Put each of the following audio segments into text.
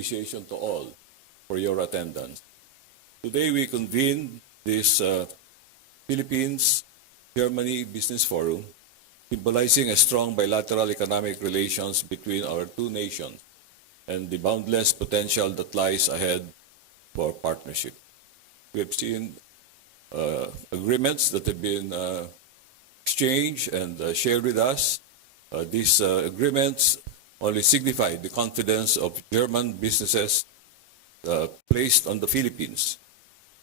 appreciation to all for your attendance. Today we convene this Philippines-Germany Business Forum, symbolizing a strong bilateral economic relations between our two nations and the boundless potential that lies ahead for partnership. We have seen agreements that have been exchanged and shared with us. These agreements only signify the confidence of German businesses placed on the Philippines,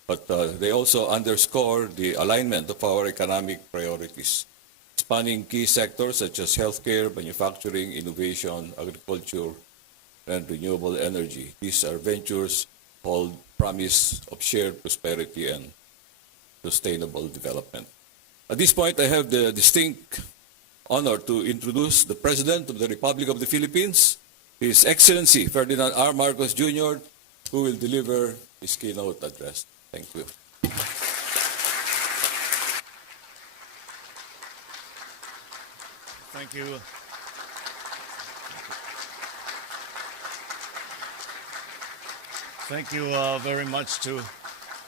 but they also underscore the alignment of our economic priorities, spanning key sectors such as healthcare, manufacturing, innovation, agriculture, and renewable energy. These are ventures hold promise of shared prosperity and sustainable development. At this point, I have the distinct honor to introduce the President of the Republic of the Philippines, His Excellency Ferdinand R. Marcos Jr., who will deliver his keynote address. Thank you. Thank you. Thank you very much to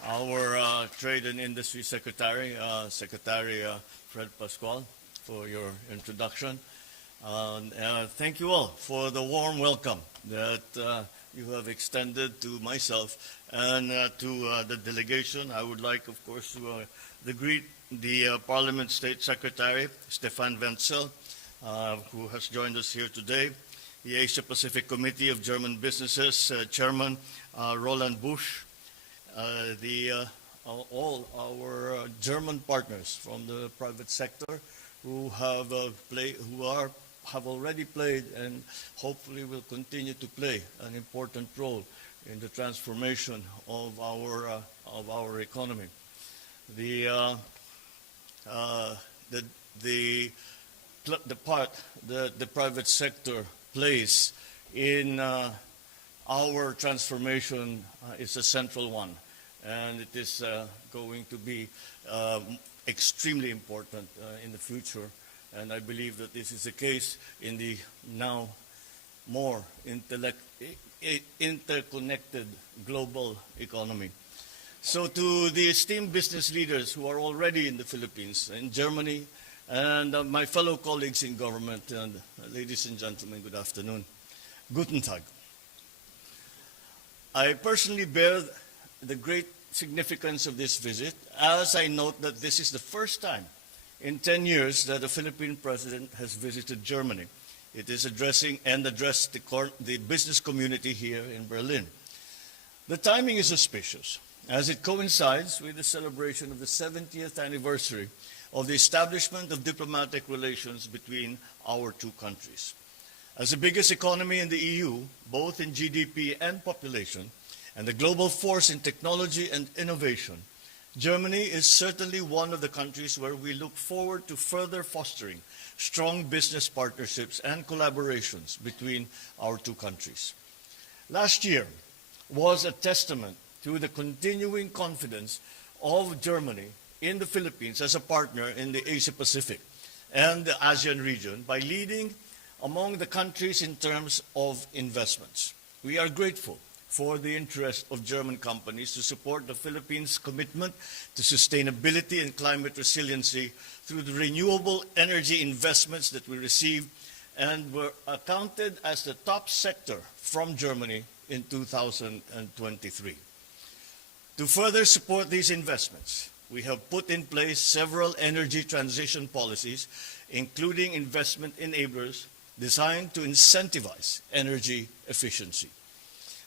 our Trade and Industry Secretary, Secretary Fred Pascual, for your introduction. Thank you all for the warm welcome that you have extended to myself and to the delegation. I would like, of course, to greet the Parliament State Secretary, Stefan Wenzel, who has joined us here today, the Asia Pacific Committee of German Businesses Chairman Roland Busch, all our German partners from the private sector who have already played and hopefully will continue to play an important role in the transformation of our economy. The part that the private sector plays in our transformation is a central one, and it is going to be extremely important in the future. And I believe that this is the case in the now more interconnected global economy. So to the esteemed business leaders who are already in the Philippines, in Germany, and my fellow colleagues in government, and ladies and gentlemen, good afternoon. Guten Tag. I personally bear the great significance of this visit, as I note that this is the first time in 10 years that a Philippine president has visited Germany. It is addressed the business community here in Berlin. The timing is auspicious, as it coincides with the celebration of the 70th anniversary of the establishment of diplomatic relations between our two countries. As the biggest economy in the EU, both in GDP and population, and the global force in technology and innovation, Germany is certainly one of the countries where we look forward to further fostering strong business partnerships and collaborations between our two countries. Last year was a testament to the continuing confidence of Germany in the Philippines as a partner in the Asia Pacific and the ASEAN region by leading among the countries in terms of investments. We are grateful for the interest of German companies to support the Philippines' commitment to sustainability and climate resiliency through the renewable energy investments that we received and were accounted as the top sector from Germany in 2023. To further support these investments, we have put in place several energy transition policies, including investment enablers designed to incentivize energy efficiency.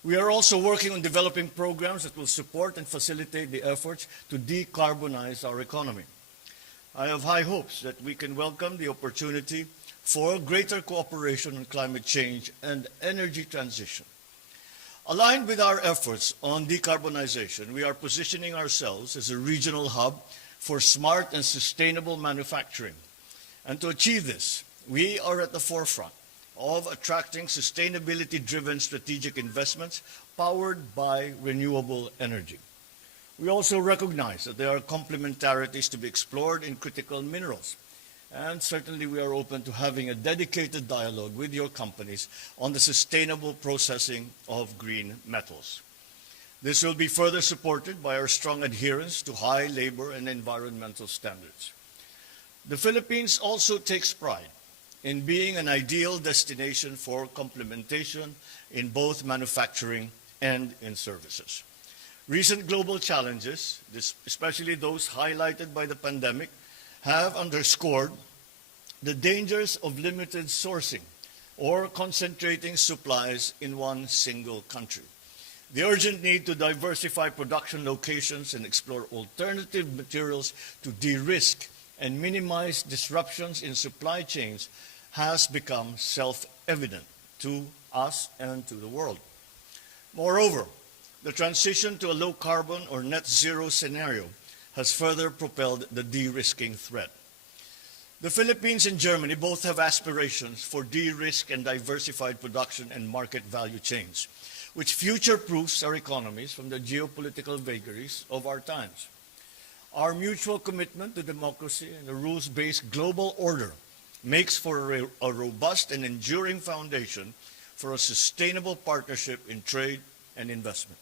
We are also working on developing programs that will support and facilitate the efforts to decarbonize our economy. I have high hopes that we can welcome the opportunity for greater cooperation on climate change and energy transition. Aligned with our efforts on decarbonization, we are positioning ourselves as a regional hub for smart and sustainable manufacturing. And to achieve this, we are at the forefront of attracting sustainability-driven strategic investments powered by renewable energy. We also recognize that there are complementarities to be explored in critical minerals, And certainly we are open to having a dedicated dialogue with your companies on the sustainable processing of green metals. This will be further supported by our strong adherence to high labor and environmental standards. The Philippines also takes pride in being an ideal destination for complementation in both manufacturing and in services. Recent global challenges, especially those highlighted by the pandemic, have underscored the dangers of limited sourcing or concentrating supplies in one single country. The urgent need to diversify production locations and explore alternative materials to de-risk and minimize disruptions in supply chains has become self-evident to us and to the world. Moreover, the transition to a low-carbon or net zero scenario has further propelled the de-risking threat. The Philippines and Germany both have aspirations for de-risk and diversified production and market value chains, which future-proofs our economies from the geopolitical vagaries of our times. Our mutual commitment to democracy and a rules-based global order makes for a robust and enduring foundation for a sustainable partnership in trade and investment.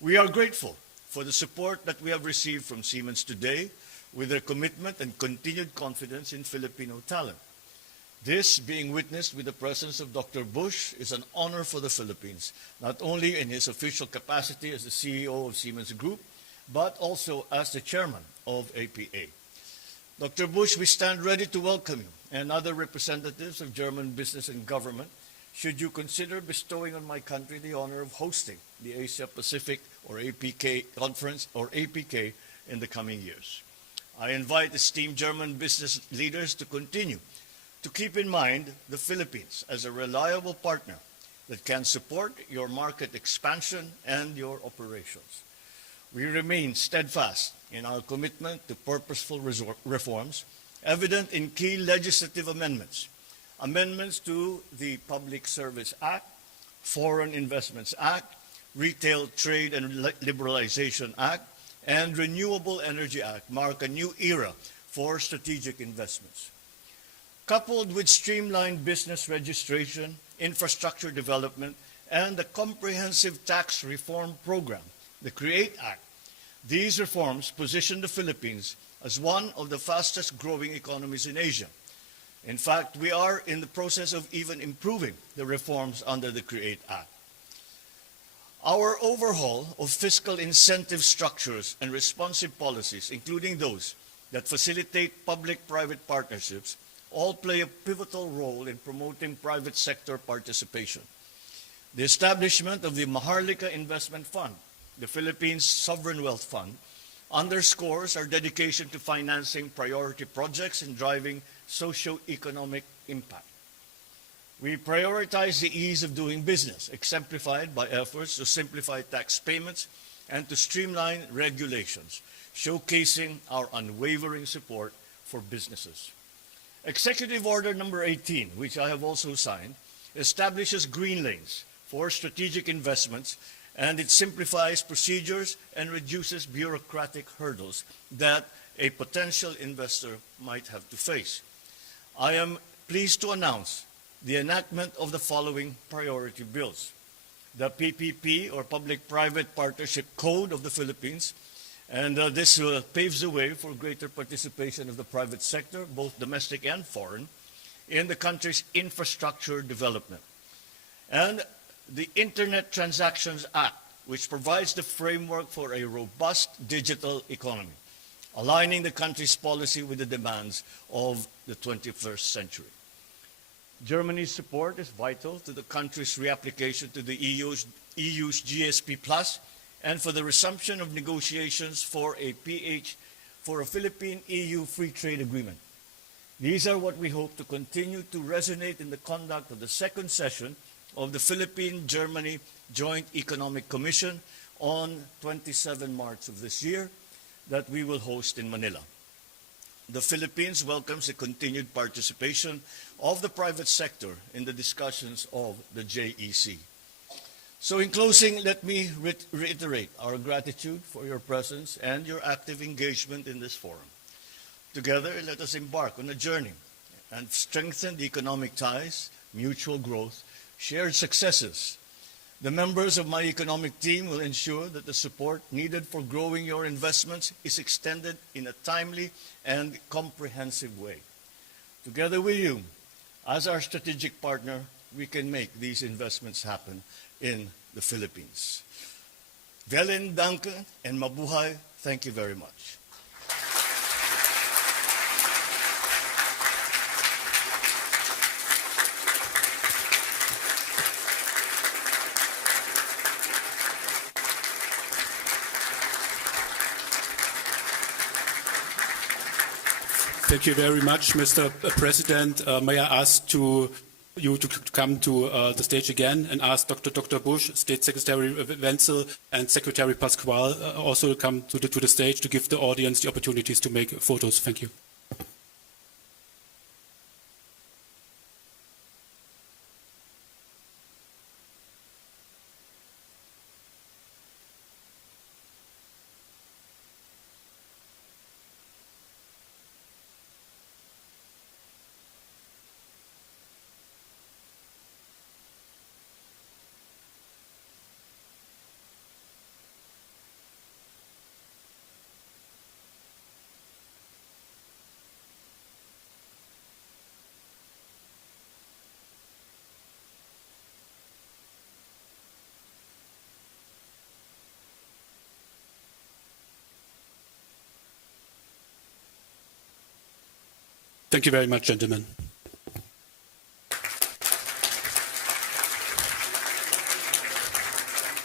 We are grateful for the support that we have received from Siemens today with their commitment and continued confidence in Filipino talent. This, being witnessed with the presence of Dr. Bush, is an honor for the Philippines, not only in his official capacity as the CEO of Siemens Group, but also as the chairman of APA. Dr. Bush, we stand ready to welcome you and other representatives of German business and government should you consider bestowing on my country the honor of hosting the Asia Pacific or APK conference or APK in the coming years. I invite esteemed German business leaders to continue to keep in mind the Philippines as a reliable partner that can support your market expansion and your operations. We remain steadfast in our commitment to purposeful reforms, evident in key legislative amendments, amendments to the Public Service Act, Foreign Investments Act, Retail Trade and Liberalization Act, and Renewable Energy Act mark a new era for strategic investments. Coupled with streamlined business registration, infrastructure development, and a comprehensive tax reform program, the CREATE Act, these reforms position the Philippines as one of the fastest growing economies in Asia. In fact, we are in the process of even improving the reforms under the CREATE Act. Our overhaul of fiscal incentive structures and responsive policies, including those that facilitate public-private partnerships, all play a pivotal role in promoting private sector participation. The establishment of the Maharlika Investment Fund, the Philippines Sovereign Wealth Fund, underscores our dedication to financing priority projects and driving socio-economic impact. We prioritize the ease of doing business, exemplified by efforts to simplify tax payments and to streamline regulations, showcasing our unwavering support for businesses. Executive Order number 18, which I have also signed, establishes green lanes for strategic investments, and it simplifies procedures and reduces bureaucratic hurdles that a potential investor might have to face. I am pleased to announce the enactment of the following priority bills. The PPP, or Public-Private Partnership Code of the Philippines, and this paves the way for greater participation of the private sector, both domestic and foreign, in the country's infrastructure development. And the Internet Transactions Act, which provides the framework for a robust digital economy, aligning the country's policy with the demands of the 21st century. Germany's support is vital to the country's reapplication to the EU's GSP Plus and for the resumption of negotiations for a Philippine-EU free trade agreement. These are what we hope to continue to resonate in the conduct of the second session of the Philippine-Germany Joint Economic Commission on 27 March of this year that we will host in Manila. The Philippines welcomes the continued participation of the private sector in the discussions of the JEC. So in closing, let me reiterate our gratitude for your presence and your active engagement in this forum. Together, let us embark on a journey and strengthen the economic ties, mutual growth, shared successes. The members of my economic team will ensure that the support needed for growing your investments is extended in a timely and comprehensive way. Together with you, as our strategic partner, we can make these investments happen in the Philippines. Vielen Dank and mabuhay. Thank you very much. Thank you very much, Mr. President. May I ask you to come to the stage again and ask Dr. Bush, State Secretary Wenzel, and Secretary Pasquale also come to the stage to give the audience the opportunities to make photos. Thank you. Thank you very much, gentlemen.